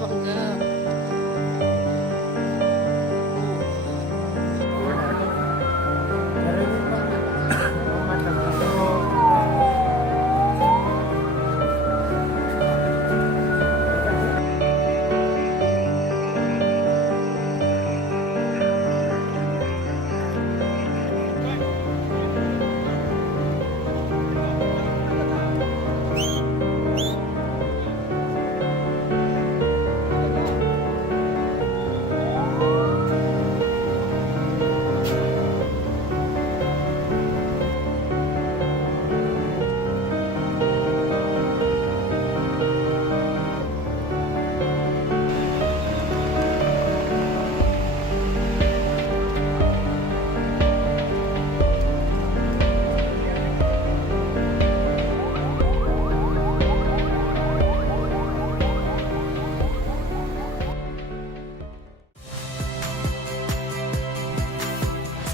mah enggak.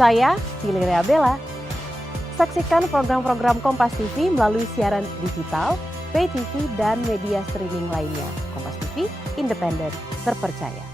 Saya Cili Bella. Saksikan program-program Kompas TV melalui siaran digital, pay TV, dan media streaming lainnya. Kompas TV, independen, terpercaya.